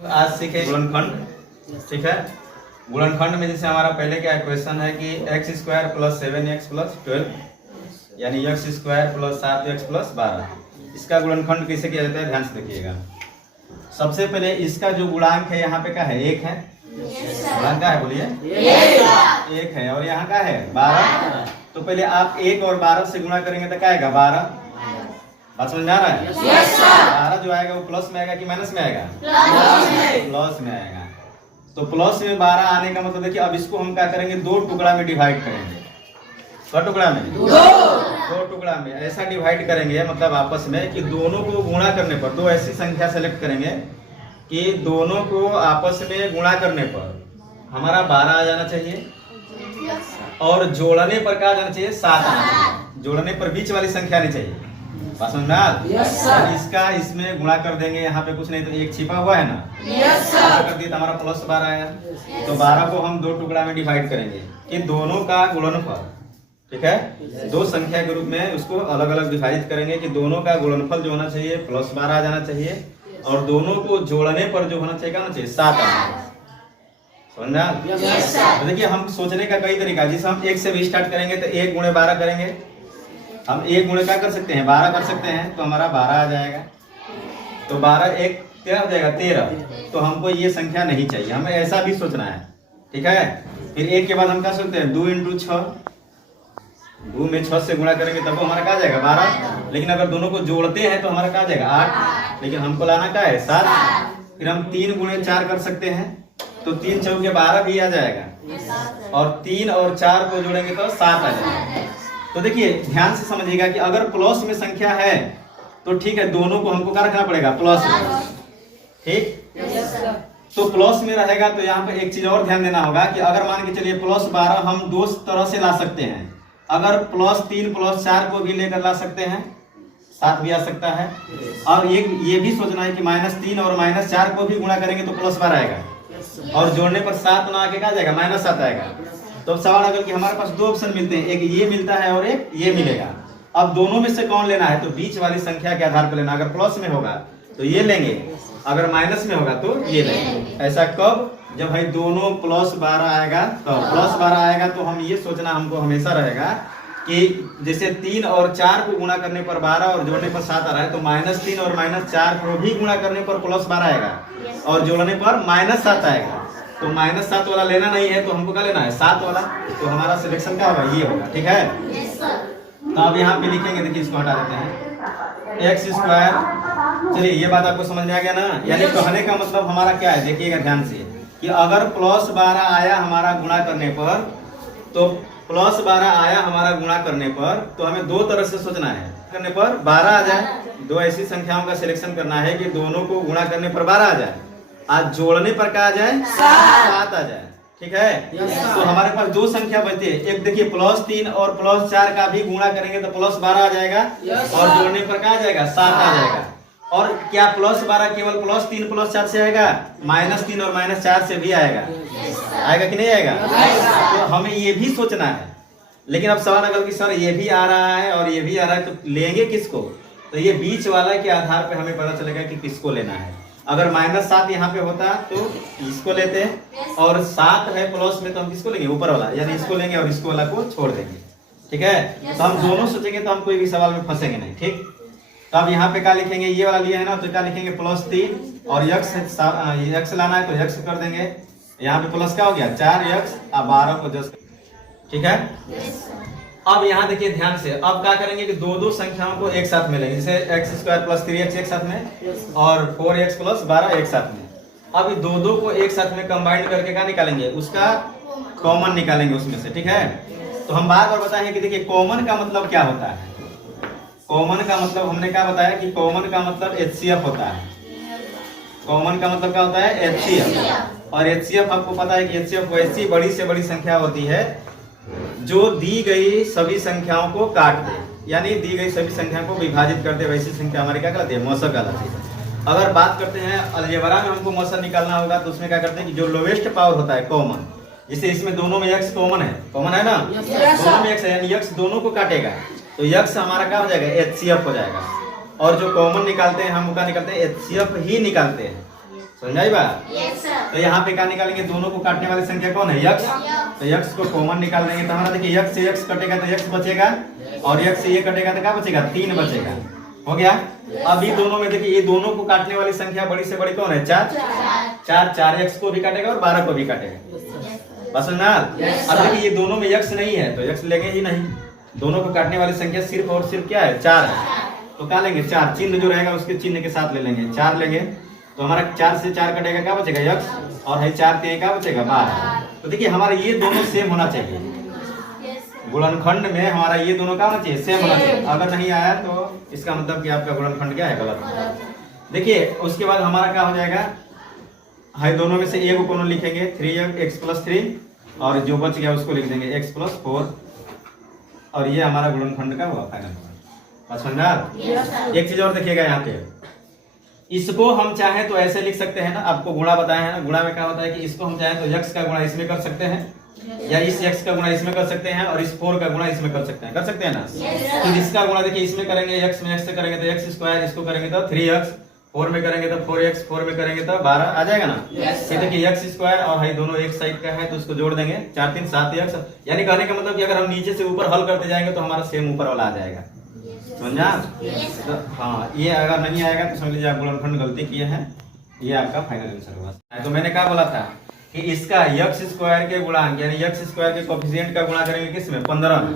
आज सीखे गुणनखंड। ठीक है, गुणनखंड में जैसे हमारा पहले क्या क्वेश्चन है कि x square plus 7x plus 12 यानी x square plus 7x plus 12, इसका गुणनखंड कैसे किया जाता है ध्यान से देखिएगा। सबसे पहले इसका जो गुणांक है यहाँ पे क्या है, एक है। गुणांक क्या है बोलिए, एक है। और यहाँ क्या है 12। तो पहले आप 1 और 12 से गुणा करेंगे तो क्या आएगा 12। बात समझ में आ रहा है? 12 जो आएगा वो प्लस में आएगा कि माइनस में आएगा? प्लस में आएगा। तो प्लस में 12 आने का मतलब देखिए अब इसको हम क्या करेंगे, दो टुकड़ा में डिवाइड करेंगे। क्या टुकड़ा में? दो टुकड़ा में ऐसा डिवाइड करेंगे, मतलब आपस में कि दोनों को गुणा करने पर, दो ऐसी संख्या सेलेक्ट करेंगे कि दोनों को आपस में गुणा करने पर हमारा 12 आ जाना चाहिए और जोड़ने पर क्या आ जाना चाहिए 7 आना चाहिए। जोड़ने पर बीच वाली संख्या नहीं चाहिए। बात समझ में आ रहा? इसका इसमें गुणा कर देंगे, यहाँ पे कुछ नहीं तो एक छिपा हुआ है ना, गुणा कर दिया तो हमारा प्लस 12 आया। तो 12 को हम दो टुकड़ा में डिवाइड करेंगे कि दोनों का गुणनफल, ठीक है, दो संख्या के रूप में उसको अलग अलग विभाजित करेंगे कि दोनों का गुणनफल जो होना चाहिए प्लस 12 आ जाना चाहिए और दोनों को जोड़ने पर जो होना चाहिए क्या होना चाहिए 7 आना चाहिए। समझ में आ? तो देखिए हम सोचने का कई तरीका, जिसे हम 1 से भी स्टार्ट करेंगे तो 1 गुणे 12 करेंगे, हम 1 गुणे क्या कर सकते हैं 12 कर सकते हैं, तो हमारा 12 आ जाएगा। तो 12 1 क्या हो जाएगा 13। तो हमको ये संख्या नहीं चाहिए, हमें ऐसा भी सोचना है। ठीक है, फिर 1 के बाद हम क्या सोचते हैं 2 × 6, 2 में 6 से गुणा करेंगे तब हमारा क्या जाएगा 12। लेकिन अगर दोनों को जोड़ते हैं तो हमारा क्या जाएगा 8, लेकिन हमको लाना क्या है 7। फिर हम 3 × 4 कर सकते हैं, तो 3 × 4 = 12 भी आ जाएगा और 3 और 4 को जोड़ेंगे तो 7 आ जाएगा। तो देखिए ध्यान से समझिएगा कि अगर प्लस में संख्या है तो ठीक है, दोनों को हमको क्या रखना पड़ेगा प्लस में। ठीक, तो प्लस में रहेगा तो यहाँ पे एक चीज और ध्यान देना होगा कि अगर मान के चलिए प्लस 12 हम दो तरह से ला सकते हैं। अगर प्लस 3 प्लस 4 को भी लेकर ला सकते हैं, 7 भी आ सकता है। और ये भी सोचना है कि -3 और -4 को भी गुणा करेंगे तो प्लस 12 आएगा और जोड़ने पर 7 ना आके क्या जाएगा -7 आएगा। तो सवाल अगर कि हमारे पास दो ऑप्शन मिलते हैं, एक ये मिलता है और एक ये मिलेगा। अब दोनों में से कौन लेना है, तो बीच वाली संख्या के आधार पर लेना। अगर प्लस में होगा तो ये लेंगे, अगर माइनस में होगा तो ये लेंगे। ऐसा कब, जब भाई दोनों प्लस 12 आएगा, तो प्लस 12 आएगा तो हम ये सोचना हमको हमेशा रहेगा कि जैसे 3 और 4 को गुणा करने पर 12 और जोड़ने पर 7 आ रहा है, तो -3 और -4 को भी गुणा करने पर प्लस 12 आएगा और जोड़ने पर -7 आएगा। तो -7 वाला लेना नहीं है तो हमको क्या लेना है 7 वाला। तो हमारा सिलेक्शन क्या होगा, ये होगा। ठीक है, तो अब यहाँ पे लिखेंगे, देखिए इसको हटा देते हैं x²। चलिए ये बात आपको समझ में आ गया ना। यानी कहने का मतलब हमारा क्या है, देखिएगा ध्यान से कि अगर प्लस 12 आया हमारा गुणा करने पर, तो प्लस 12 आया हमारा गुणा करने पर, तो हमें दो तरह से सोचना है। करने पर 12 आ जाए, दो ऐसी संख्याओं का सिलेक्शन करना है कि दोनों को गुणा करने पर 12 आ जाए, आज जोड़ने पर क्या आ जाए 7 आ जाए। ठीक है, तो हमारे पास दो संख्या बचती है। एक देखिए +3 और +4 का भी गुणा करेंगे तो +12 आ जाएगा और जोड़ने पर क्या आ जाएगा 7 आ जाएगा। और क्या +12 केवल +3 +4 से आएगा, -3 और -4 से भी आएगा। आएगा कि नहीं आएगा? तो हमें ये भी सोचना है। लेकिन अब सवाल अगर कि सर ये भी आ रहा है और ये भी आ रहा है, तो लेंगे किसको? तो ये बीच वाला के आधार पर हमें पता चलेगा कि किसको लेना है। अगर -7 यहाँ पे होता तो इसको लेते हैं, और 7 है प्लस में तो हम किसको लेंगे ऊपर वाला, यानी इसको लेंगे और इसको वाला को छोड़ देंगे। ठीक है, तो हम दोनों सोचेंगे तो हम कोई भी सवाल में फंसेंगे नहीं। ठीक, तो अब यहाँ पे क्या लिखेंगे, ये वाला लिया है ना, तो क्या लिखेंगे +3 और x लाना है तो x कर देंगे। यहाँ पे प्लस क्या हो गया 4x और 12 को जस्ट। ठीक है, अब यहाँ देखिए ध्यान से, अब क्या करेंगे कि दो संख्याओं को एक साथ में लेंगे, जैसे x² + 3x एक साथ में और 4x + 12 एक साथ में। अब दो को एक साथ में कंबाइन करके क्या निकालेंगे, उसका कॉमन निकालेंगे उसमें से। ठीक है, तो हम बार बार बताएंगे कि देखिए कॉमन का मतलब क्या होता है। कॉमन का मतलब हमने क्या बताया कि कॉमन का मतलब HCF होता है। कॉमन का मतलब क्या होता है HCF। और HCF आपको पता है कि HCF वैसी बड़ी से बड़ी संख्या होती है जो दी गई सभी संख्याओं को काट दे, यानी दी गई सभी संख्याओं को विभाजित कर दे। वैसी संख्या हमारी क्या कहलाती है, मौसक कहलाती है। अगर बात करते हैं अलजेब्रा में हमको मौसक निकालना होगा तो उसमें क्या करते हैं कि जो लोवेस्ट पावर होता है कॉमन, जैसे इसमें दोनों में x कॉमन है ना, दोनों में x है, यानी x दोनों को काटेगा तो x हमारा क्या हो जाएगा HCF हो जाएगा। और जो कॉमन निकालते हैं हम क्या निकालते हैं HCF ही निकालते हैं। समझाई बा? तो यहाँ पे क्या निकालेंगे, दोनों को काटने वाली संख्या कौन है, यक्स। तो यक्स को कॉमन निकाल देंगे तो हमारा देखिए यक्स से यक्स कटेगा तो यक्स बचेगा, और यक्स से ये कटेगा तो क्या बचेगा, 3 बचेगा। हो गया। अब ये दोनों में देखिए, ये दोनों को काटने वाली संख्या बड़ी से बड़ी कौन है, 4। 4 यक्स को भी काटेगा और 12 को भी काटेगा। बस ना। अब देखिए ये दोनों में यक्स नहीं है तो यक्स लेंगे ही नहीं। दोनों को काटने वाली संख्या सिर्फ और सिर्फ क्या है, 4 है। तो क्या लेंगे, 4 चिन्ह जो रहेगा उसके चिन्ह के साथ ले लेंगे, 4 लेंगे तो हमारा 4 से 4 कटेगा, क्या बचेगा, यक्स, और है 4 3 क्या बचेगा, 12। तो देखिए हमारा ये दोनों सेम होना चाहिए, गुणनखंड में हमारा ये दोनों क्या होना चाहिए, सेम होना चाहिए। अगर नहीं आया तो इसका मतलब कि आपका गुणनखंड क्या है, गलत। देखिए उसके बाद हमारा क्या हो जाएगा, है दोनों में से एक को लिखेंगे 3x + 3, और जो बच गया उसको लिख देंगे x + 4, और ये हमारा गुणनखंड का हुआ फाइनल। एक चीज और देखिएगा यहाँ पे, इसको हम चाहे तो ऐसे लिख सकते हैं ना, आपको गुणा बताया है ना, गुणा में क्या होता है कि इसको हम चाहे तो x का गुणा इसमें कर सकते हैं, या इस x का गुणा इसमें कर सकते हैं, और इस 4 का गुणा इसमें कर सकते हैं ना। तो इसका गुणा देखिए इसमें करेंगे, x में x से करेंगे तो x², इसको करेंगे तो 3x, 4 में करेंगे तो 4x, 4 में करेंगे तो 12 आ जाएगा ना। ये देखिए x² और है दोनों एक साइड का है तो उसको जोड़ देंगे, 4 3 7x। यानी कहने का मतलब कि अगर हम नीचे से ऊपर हल करते जाएंगे तो हमारा सेम ऊपर वाला आ जाएगा, समझा? तो हाँ, ये अगर नहीं आएगा तो समझ लीजिए आप गुणनखंड गलती किए हैं, ये आपका फाइनल आंसर होगा। तो मैंने क्या बोला था कि इसका x² के गुणांक यानी x² के कोएफिशिएंट का गुणा करेंगे किसमें, 15 में।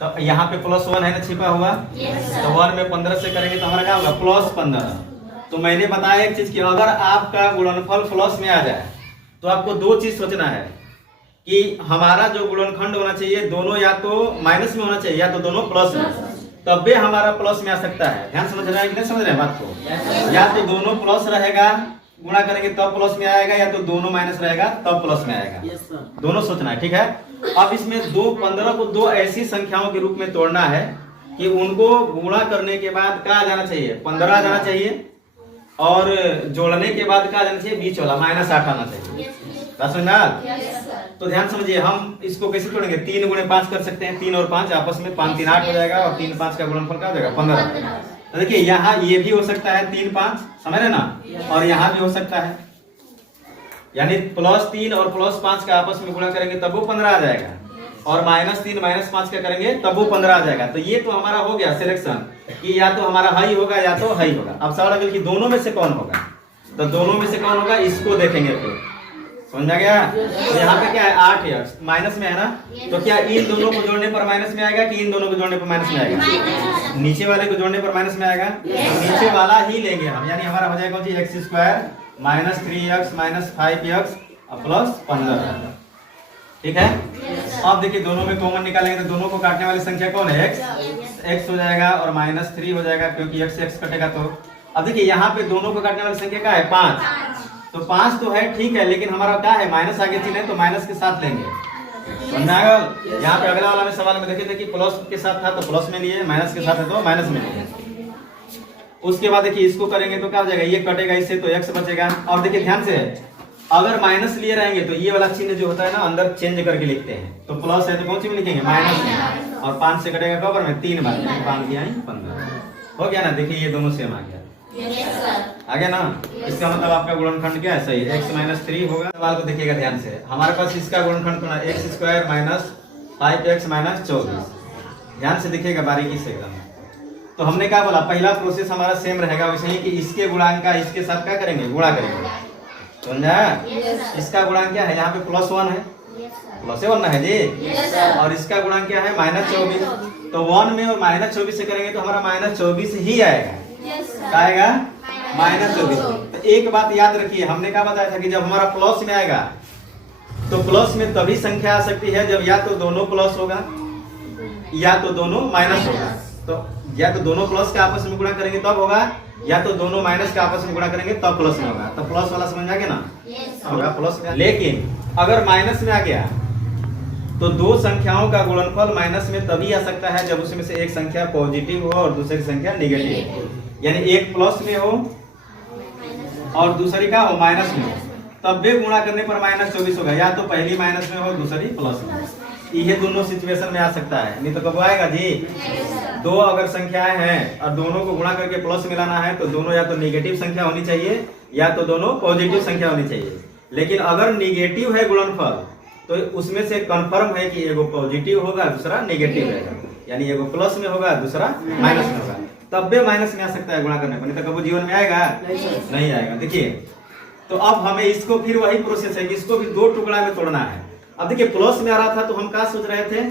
तो यहाँ पे +1 है ना छिपा हुआ, तो 1 में 15 से करेंगे तो हमारा क्या होगा, +15। तो मैंने बताया एक चीज कि अगर आपका गुणनफल प्लस में आ जाए तो आपको 2 चीज सोचना है कि हमारा जो गुणनखंड होना चाहिए दोनों या तो माइनस में होना चाहिए या तो दोनों प्लस में, तब भी हमारा प्लस में आ सकता है। ध्यान समझ रहे हैं कि नहीं समझ रहे हैं बात को? या तो दोनों प्लस रहेगा, गुणा करेंगे तब प्लस में आएगा, या तो दोनों माइनस रहेगा तब प्लस में आएगा। दोनों सोचना है, ठीक है। अब इसमें 15 को 2 ऐसी संख्याओं के रूप में तोड़ना है कि उनको गुणा करने के बाद क्या आ जाना चाहिए, 15 आ जाना चाहिए, और जोड़ने के बाद क्या आ जाना चाहिए, बीच वाला -8 आना चाहिए। समझना? तो ध्यान समझिए, हम इसको कैसे तोड़ेंगे, 3 × 5 कर सकते हैं, 3 और 5 आपस में 5 3 8 हो जाएगा, और 3 5 का गुणनफल क्या हो जाएगा, 15। तो देखिए यहाँ ये भी हो सकता है 3 5, समझ रहे ना, और यहाँ भी हो सकता है, यानी +3 और +5 का आपस में गुणा करेंगे तब वो 15 आ जाएगा, और -3 -5 का करेंगे तब वो 15 आ जाएगा। तो ये तो हमारा हो गया सिलेक्शन कि या तो हमारा हाई होगा या तो हाई होगा। अब सवाल अगला कि दोनों में से कौन होगा, तो दोनों में से कौन होगा इसको देखेंगे फिर, समझा गया? तो यहाँ पे क्या है, 8x माइनस में है ना, तो क्या इन दोनों को जोड़ने पर माइनस में आएगा कि इन दोनों को जोड़ने पर माइनस में आएगा, नीचे वाले को जोड़ने पर माइनस में आएगा, नीचे वाला ही लेंगे हम, यानी हमारा हो जाएगा जी x² - 3x - 5x +15, ठीक है। अब देखिए दोनों में कॉमन निकालेंगे तो दोनों को काटने वाली संख्या कौन है, x हो जाएगा और -3 हो जाएगा क्योंकि x से x कटेगा। तो अब देखिए यहाँ पे दोनों को काटने वाली संख्या क्या है, 5। तो 5 तो है ठीक है, लेकिन हमारा क्या है, माइनस आगे चिन्ह है तो माइनस के साथ लेंगे, समझा? यहाँ पे अगला वाला में सवाल में देखे थे कि प्लस के साथ था तो प्लस में लिए, माइनस के साथ है तो माइनस में लिए। उसके बाद देखिए इसको करेंगे तो क्या हो जाएगा, ये कटेगा इससे तो x बचेगा। और देखिए ध्यान से, अगर माइनस लिए रहेंगे तो ये वाला चिन्ह जो होता है ना अंदर चेंज करके लिखते हैं, तो प्लस है तो कौन सी में लिखेंगे, माइनस में, और 5 से कटेगा कबर में 3 बार, 5 दिया 15 हो गया ना। देखिए ये दोनों सेम आ गया, आ गया ना। इसका मतलब आपका गुणनखंड क्या है, सही, x - 3 होगा। सवाल को देखिएगा ध्यान से, हमारे पास इसका गुणनखंड तो ना x² - 5x - 24। ध्यान से देखिएगा बारीकी से एकदम। तो हमने क्या बोला, पहला प्रोसेस हमारा सेम रहेगा वैसे ही कि इसके गुणांक का इसके साथ क्या करेंगे, गुणा करेंगे, समझा? इसका गुणांक क्या है, यहाँ पे +1 है, +1 है जी, और इसका गुणांक क्या है, -24। तो 1 में और -24 से करेंगे तो हमारा -24 ही आएगा, क्या आएगा, -24। तो एक बात याद रखिए, हमने क्या बताया था कि जब हमारा प्लस में आएगा तो प्लस में तभी संख्या आ सकती है जब या तो दोनों प्लस होगा या तो दोनों माइनस होगा। तो या तो दोनों प्लस के आपस में गुणा करेंगे तब होगा, या तो दोनों माइनस के आपस में गुणा करेंगे तब प्लस में होगा। तो प्लस वाला समझ में आ गया ना, होगा प्लस में। लेकिन अगर माइनस में आ गया तो दो संख्याओं का गुणनफल माइनस में तभी आ सकता है जब उसमें से एक संख्या पॉजिटिव हो और दूसरी संख्या नेगेटिव हो, यानी एक प्लस में हो और दूसरी का हो माइनस में, तब भी गुणा करने पर -24 होगा, या तो पहली माइनस में हो दूसरी प्लस में। ये दोनों सिचुएशन में आ सकता है, नहीं तो कब आएगा जी? दो अगर संख्याएं हैं और दोनों को गुणा करके प्लस मिलाना है तो दोनों या तो निगेटिव संख्या होनी चाहिए या तो दोनों पॉजिटिव संख्या होनी चाहिए। लेकिन अगर निगेटिव है गुणनफल तो उसमें से कंफर्म है कि एगो पॉजिटिव होगा दूसरा निगेटिव रहेगा, यानी एगो प्लस में होगा दूसरा माइनस में होगा, तब भी माइनस में आ सकता है गुणा करने पर, नहीं तो कभी जीवन में आएगा नहीं आएगा। देखिए तो अब हमें इसको फिर वही प्रोसेस है कि इसको भी दो टुकड़ा में तोड़ना है। अब देखिए प्लस में आ रहा था तो हम क्या सोच रहे थे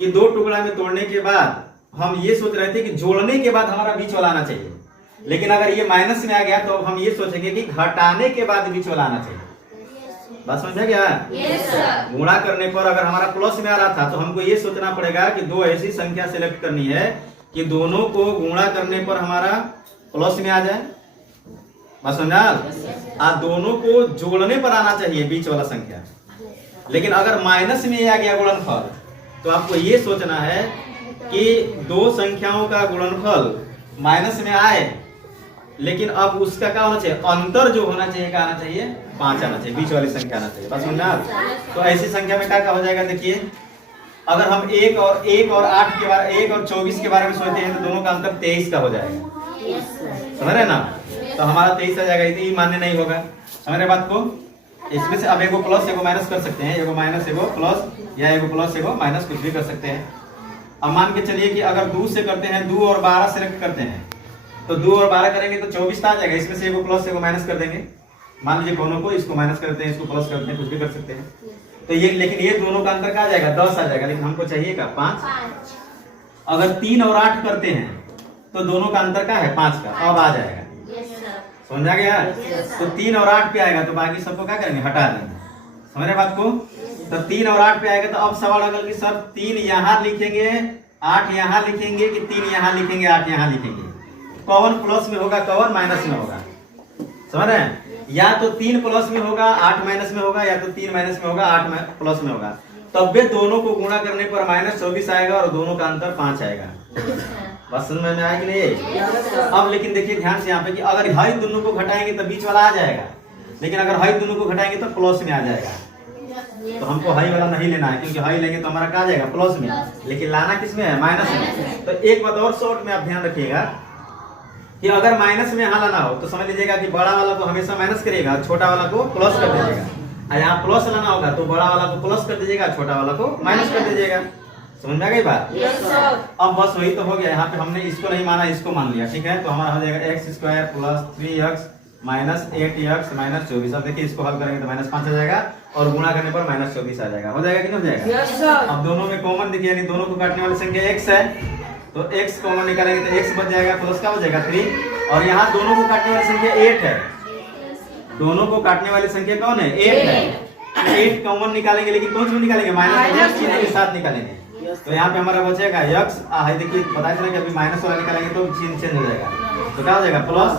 कि दो टुकड़ा में तोड़ने के बाद हम ये सोच रहे थे कि जोड़ने के बाद हमारा बीच वाला आना चाहिए, लेकिन अगर ये माइनस में आ गया तो हम ये सोचेंगे कि घटाने के बाद बीच वाला आना चाहिए। बात समझ गया? गुणा करने पर अगर हमारा प्लस में आ रहा था तो हमको ये सोचना पड़ेगा कि दो ऐसी संख्या सिलेक्ट करनी है कि दोनों को गुणा करने पर हमारा प्लस में आ जाए। बात समझा? दोनों को जोड़ने पर आना चाहिए बीच वाला संख्या। लेकिन अगर माइनस में आ गया गुणनफल तो आपको ये सोचना है कि दो संख्याओं का गुणनफल माइनस में आए, लेकिन अब उसका क्या होना चाहिए? अंतर जो होना चाहिए क्या आना चाहिए? 5 आना चाहिए, बीच वाली संख्या आना चाहिए। बस समझा? तो ऐसी संख्या में क्या हो जाएगा? देखिए अगर हम 1 और 8 के बारे 1 और 24 के बारे में सोचते हैं तो दोनों का अंतर 23 का हो जाएगा। समझ रहे ना? तो हमारा 23 आ जाएगा, ये मान्य नहीं होगा। समझ रहे बात को? इसमें से अब एगो प्लस एगो माइनस कर सकते हैं, एगो माइनस एगो प्लस या एगो प्लस एगो माइनस कुछ भी कर सकते हैं। अब मान के चलिए कि अगर 2 से करते हैं, 2 और 12 सेलेक्ट करते हैं तो 2 और 12 करेंगे तो 24 आ जाएगा। इसमें से एगो प्लस एगो माइनस कर देंगे, मान लीजिए दोनों को, इसको माइनस करते हैं इसको प्लस करते हैं, कुछ भी कर सकते हैं। तो ये लेकिन ये दोनों का अंतर क्या आ जाएगा? 10 आ जाएगा, लेकिन हमको चाहिए क्या? 5। अगर 3 और 8 करते हैं तो दोनों का अंतर क्या है? 5 का। अब आ जाएगा, समझा गया? तो 3 और 8 पे आएगा तो बाकी सबको क्या करेंगे? हटा देंगे। समझ रहे बात को? तो 3 और 8 पे आएगा तो अब सवाल अगर कि सर 3 यहाँ लिखेंगे 8 यहाँ लिखेंगे कि 3 यहाँ लिखेंगे 8 यहाँ लिखेंगे, कौन प्लस में होगा कौन माइनस में होगा? समझ रहे हैं? या तो 3 प्लस में होगा 8 माइनस में होगा, या तो 3 माइनस में होगा 8 प्लस में होगा। तब भी दोनों को गुणा करने पर -24 आएगा और दोनों का अंतर 5 आएगा। बस समझ में आया कि नहीं? अब लेकिन देखिए ध्यान से यहाँ पे कि अगर हाई दोनों को घटाएंगे तो बीच वाला आ जाएगा, लेकिन अगर हाई दोनों को घटाएंगे तो प्लस में आ जाएगा। तो हमको हाई वाला नहीं लेना है, क्योंकि हाई लेंगे तो हमारा क्या आ जाएगा? प्लस में। लेकिन लाना किस में है? माइनस में। तो एक बात और शॉर्ट में आप ध्यान रखिएगा कि अगर माइनस में यहाँ लाना हो तो समझ लीजिएगा कि बड़ा वाला को हमेशा माइनस करिएगा, छोटा वाला को प्लस कर दीजिएगा। और यहाँ प्लस लाना होगा तो बड़ा वाला को प्लस कर दीजिएगा, छोटा वाला को माइनस कर दीजिएगा। समझ में आ गई बात? अब बस वही तो हो गया। यहाँ पे हमने इसको नहीं माना, इसको मान लिया, ठीक है? तो हमारा हो जाएगा x² + 3x - 8x - 24। अब देखिए इसको हल करेंगे तो -5 आ जाएगा और गुणा करने पर -24 आ जाएगा। हो जाएगा कि नहीं हो जाएगा? अब दोनों में कॉमन देखिए, यानी दोनों को काटने वाली संख्या x है, तो x कॉमन निकालेंगे तो x बच जाएगा, प्लस का हो जाएगा 3। और यहाँ दोनों को काटने वाली संख्या 8 है, दोनों को काटने वाली संख्या कौन है? 8 है। 8 कॉमन निकालेंगे, लेकिन कौन सी निकालेंगे? माइनस चिन्ह के साथ निकालेंगे। तो यहाँ पे हमारा बचेगा x। देखिए पता चला कि अभी माइनस वाला निकालेंगे तो चिन्ह चेंज हो जाएगा, तो क्या हो जाएगा? प्लस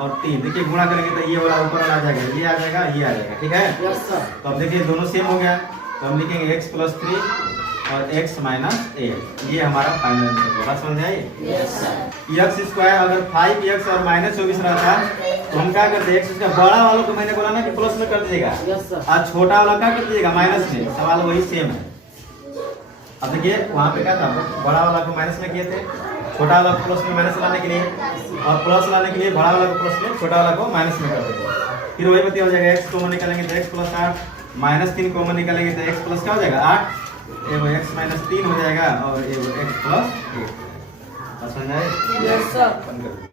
और 3। देखिए गुणा करेंगे तो ये वाला ऊपर वाला आ जाएगा, ये आ जाएगा, ये आ जाएगा, ठीक है? तो अब देखिए दोनों सेम हो गया, तो हम लिखेंगे x + 3 और x - 8। ये हमारा फाइनल आंसर है। बात समझ आई? x² अगर 5x और -24 रहता तो हम क्या करते? x² बड़ा वालों को मैंने बोला ना कि प्लस में कर दीजिएगा, और छोटा वाला क्या कर दीजिएगा? माइनस में। सवाल वही सेम है। अब देखिए वहाँ पे क्या था? बड़ा वाला को माइनस में किए थे, छोटा वाला को प्लस में माइनस लाने के लिए, और प्लस लाने के लिए बड़ा वाला को प्लस में छोटा वाला को माइनस में कर देंगे। फिर वही बतिया हो जाएगा, x कॉमन निकालेंगे तो x + 8 -3 कॉमन निकालेंगे तो x प्लस क्या हो जाएगा? 8। एगो x - 3 हो जाएगा और एगो x + 8। समझ आए?